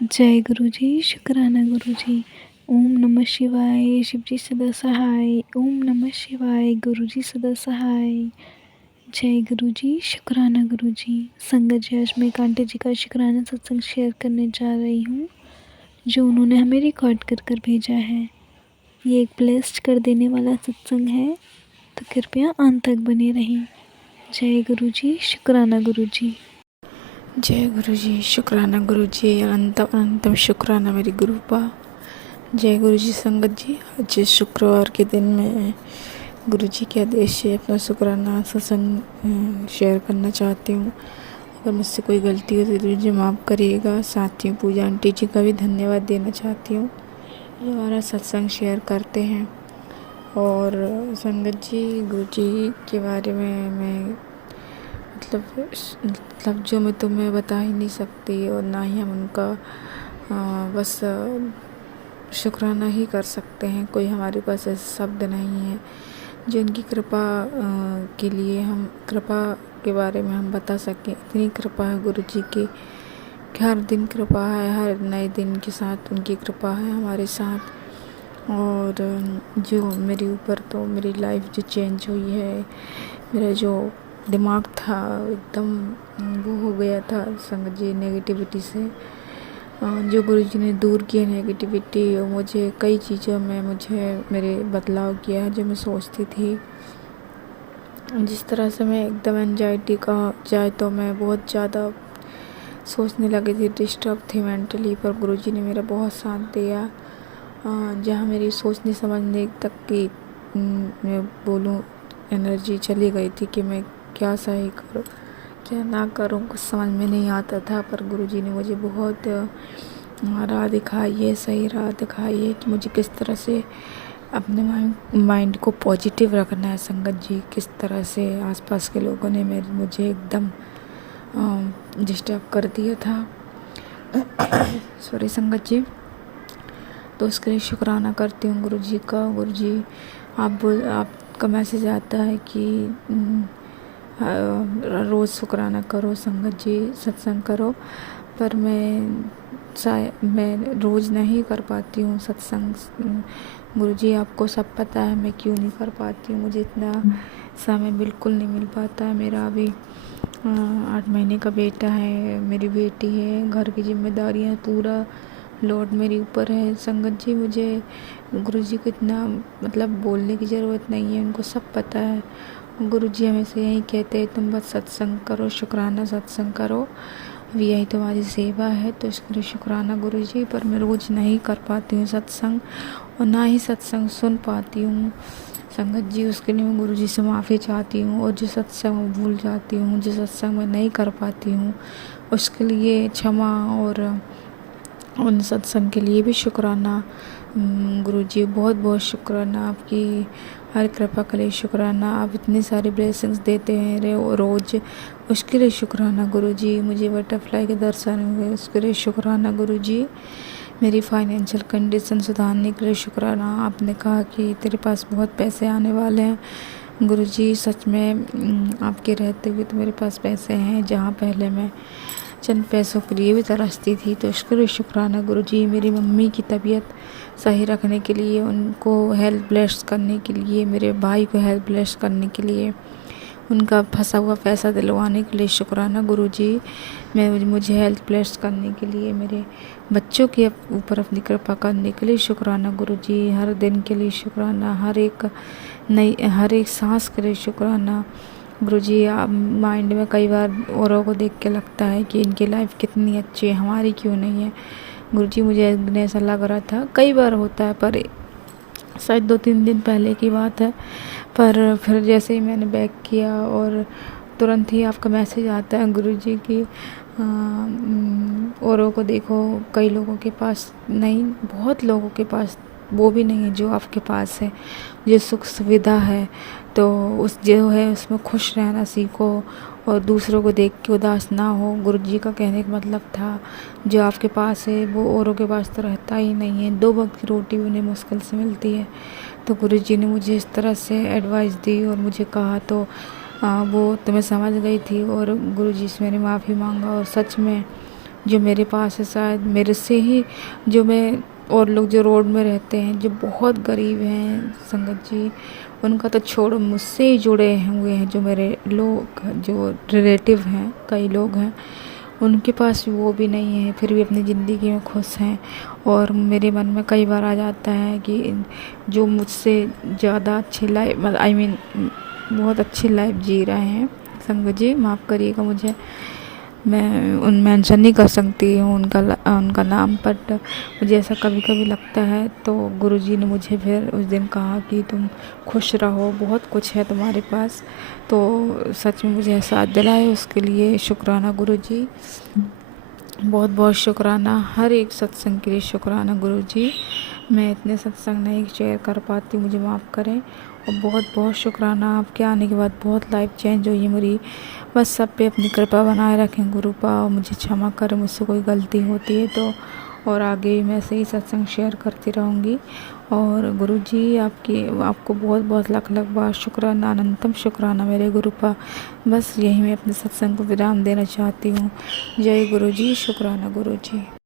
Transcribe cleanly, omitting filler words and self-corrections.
जय गुरु जी, शुक्राना गुरु जी। ओम नमः शिवाय, शिव जी सदा सहाय। ओम नमः शिवाय, गुरु जी सदा सहाय। जय गुरु जी, शुक्राना गुरु जी। संगत जी, आज मैं कांटे जी का शुक्राना सत्संग शेयर करने जा रही हूँ, जो उन्होंने हमें रिकॉर्ड कर कर भेजा है। ये एक ब्लेस्ड कर देने वाला सत्संग है, तो कृपया अंत तक बने रहें। जय गुरु जी, शुक्राना गुरु जी। जय गुरु जी, शुक्राना गुरु जी। अनंतम अनंतम शुक्राना मेरी गुरुपा। जय गुरु जी। संगत जी, आज शुक्रवार के दिन में गुरु जी के आदेश से अपना शुक्राना सत्संग शेयर करना चाहती हूँ। अगर मुझसे कोई गलती हो तो गुरु जी माफ़ करिएगा। साथ ही पूजा आंटी जी का भी धन्यवाद देना चाहती हूँ जो हमारा सत्संग शेयर करते हैं। और संगत जी, गुरु जी के बारे में मैं मतलब जो मैं तुम्हें बता ही नहीं सकती, और ना ही हम उनका बस शुक्राना ही कर सकते हैं। कोई हमारे पास ऐसे शब्द नहीं है जो उनकी कृपा के लिए हम कृपा के बारे में हम बता सकें। इतनी कृपा है गुरु जी की कि हर दिन कृपा है, हर नए दिन के साथ उनकी कृपा है हमारे साथ। और जो मेरे ऊपर तो मेरी लाइफ जो चेंज हुई है, मेरा जो दिमाग था एकदम वो हो गया था संगत जी नेगेटिविटी से। जो गुरु जी ने दूर किया नेगेटिविटी, और मुझे कई चीज़ों में मुझे मेरे बदलाव किया है जो मैं सोचती थी। जिस तरह से मैं एकदम एंजाइटी का जाए तो मैं बहुत ज़्यादा सोचने लगी थी, डिस्टर्ब थी मेंटली, पर गुरु जी ने मेरा बहुत साथ दिया। जहाँ मेरी सोचने समझने तक की मैं बोलूँ एनर्जी चली गई थी कि मैं क्या सही करूँ क्या ना करूँ, कुछ समझ में नहीं आता था। पर गुरुजी ने मुझे बहुत राह दिखाई है, सही राह दिखाई है कि मुझे किस तरह से अपने माइंड को पॉजिटिव रखना है। संगत जी, किस तरह से आसपास के लोगों ने मुझे एकदम डिस्टर्ब कर दिया था सॉरी संगत जी। तो उसके लिए शुक्राना करती हूँ गुरु जी का। गुरु जी, आपका मैसेज आता है कि रोज़ शुक्राना करो संगत जी, सत्संग करो। पर मैं रोज़ नहीं कर पाती हूँ सत्संग। गुरुजी, आपको सब पता है मैं क्यों नहीं कर पाती हूँ। मुझे इतना समय बिल्कुल नहीं मिल पाता है। मेरा अभी 8 महीने का बेटा है, मेरी बेटी है, घर की जिम्मेदारियाँ, पूरा लोड मेरे ऊपर है। संगत जी, मुझे गुरुजी को इतना मतलब बोलने की ज़रूरत नहीं है, उनको सब पता है। गुरुजी हमेशा यही कहते हैं, तुम बस सत्संग करो, शुक्राना सत्संग करो, यही तुम्हारी सेवा है। तो इसके लिए शुक्राना गुरुजी। पर मैं रोज़ नहीं कर पाती हूँ सत्संग, और ना ही सत्संग सुन पाती हूँ संगत जी। उसके लिए मैं गुरुजी से माफ़ी चाहती हूँ, और जो सत्संग मैं भूल जाती हूँ, जो सत्संग मैं नहीं कर पाती हूँ, उसके लिए क्षमा। और उन सत्संग के लिए भी शुक्राना गुरुजी, बहुत बहुत शुक्राना आपकी हर कृपा के लिए शुक्राना। आप इतनी सारी ब्लेसिंग्स देते हैं रोज़, उसके लिए शुक्राना गुरुजी। मुझे बटरफ्लाई के दर्शन हुए, उसके लिए शुक्राना गुरुजी। मेरी फाइनेंशियल कंडीशन सुधारने के लिए शुक्राना। आपने कहा कि तेरे पास बहुत पैसे आने वाले हैं। गुरुजी, सच में आपके रहते हुए तो मेरे पास पैसे हैं, जहाँ पहले मैं चंद पैसों के लिए भी तरसती थी। तो उसके लिए शुक्राना गुरुजी। मेरी मम्मी की तबीयत सही रखने के लिए, उनको हेल्थ ब्लेस करने के लिए, मेरे भाई को हेल्थ ब्लेस करने के लिए, उनका फंसा हुआ पैसा दिलवाने के लिए शुक्राना गुरुजी। मुझे हेल्थ ब्लेस करने के लिए, मेरे बच्चों के ऊपर अपनी कृपा करने के लिए शुक्राना गुरुजी। हर दिन के लिए शुक्राना, हर एक सांस के लिए शुक्राना गुरुजी। आप माइंड में कई बार औरों को देख के लगता है कि इनकी लाइफ कितनी अच्छी है, हमारी क्यों नहीं है। गुरुजी, मुझे ऐसा लग रहा था, कई बार होता है, पर शायद 2-3 दिन पहले की बात है। पर फिर जैसे ही मैंने बैक किया, और तुरंत ही आपका मैसेज आता है गुरुजी की औरों को देखो, कई लोगों के पास नहीं, बहुत लोगों के पास वो भी नहीं है जो आपके पास है, जो सुख सुविधा है। तो उस जो है उसमें खुश रहना सीखो, और दूसरों को देख के उदास ना हो। गुरुजी का कहने का मतलब था, जो आपके पास है वो औरों के पास तो रहता ही नहीं है। 2 वक्त की रोटी उन्हें मुश्किल से मिलती है। तो गुरुजी ने मुझे इस तरह से एडवाइस दी और मुझे कहा, तो वो तो मैं समझ गई थी, और गुरुजी से मैंने माफ़ी मांगा। और सच में जो मेरे पास है, शायद मेरे से ही जो मैं और लोग जो रोड में रहते हैं, जो बहुत गरीब हैं संगत जी, उनका तो छोड़ो, मुझसे ही जुड़े हुए हैं जो मेरे लोग, जो रिलेटिव हैं, कई लोग हैं, उनके पास वो भी नहीं है, फिर भी अपनी ज़िंदगी में खुश हैं। और मेरे मन में कई बार आ जाता है कि जो मुझसे ज़्यादा अच्छी लाइफ, आई मीन बहुत अच्छी लाइफ जी रहे हैं, संगत जी माफ़ करिएगा मुझे, मैं उन मेंशन नहीं कर सकती हूँ उनका नाम, बट मुझे ऐसा कभी कभी लगता है। तो गुरुजी ने मुझे फिर उस दिन कहा कि तुम खुश रहो, बहुत कुछ है तुम्हारे पास। तो सच में मुझे एहसास दिलाए, उसके लिए शुक्राना गुरुजी, बहुत बहुत शुक्राना, हर एक सत्संग के लिए शुक्राना गुरुजी। मैं इतने सत्संग नहीं शेयर कर पाती, मुझे माफ़ करें। और बहुत बहुत शुक्राना, आपके आने के बाद बहुत लाइफ चेंज हुई है मेरी। बस सब पे अपनी कृपा बनाए रखें गुरुपा, और मुझे क्षमा करें मुझसे कोई गलती होती है तो। और आगे भी मैं ऐसे ही सत्संग शेयर करती रहूँगी। और गुरुजी आपको बहुत बहुत लाख लाख बार शुक्राना, अनंतम शुक्राना मेरे गुरुपा। बस यही मैं अपने सत्संग को विराम देना चाहती हूँ। जय गुरुजी, शुक्राना गुरुजी।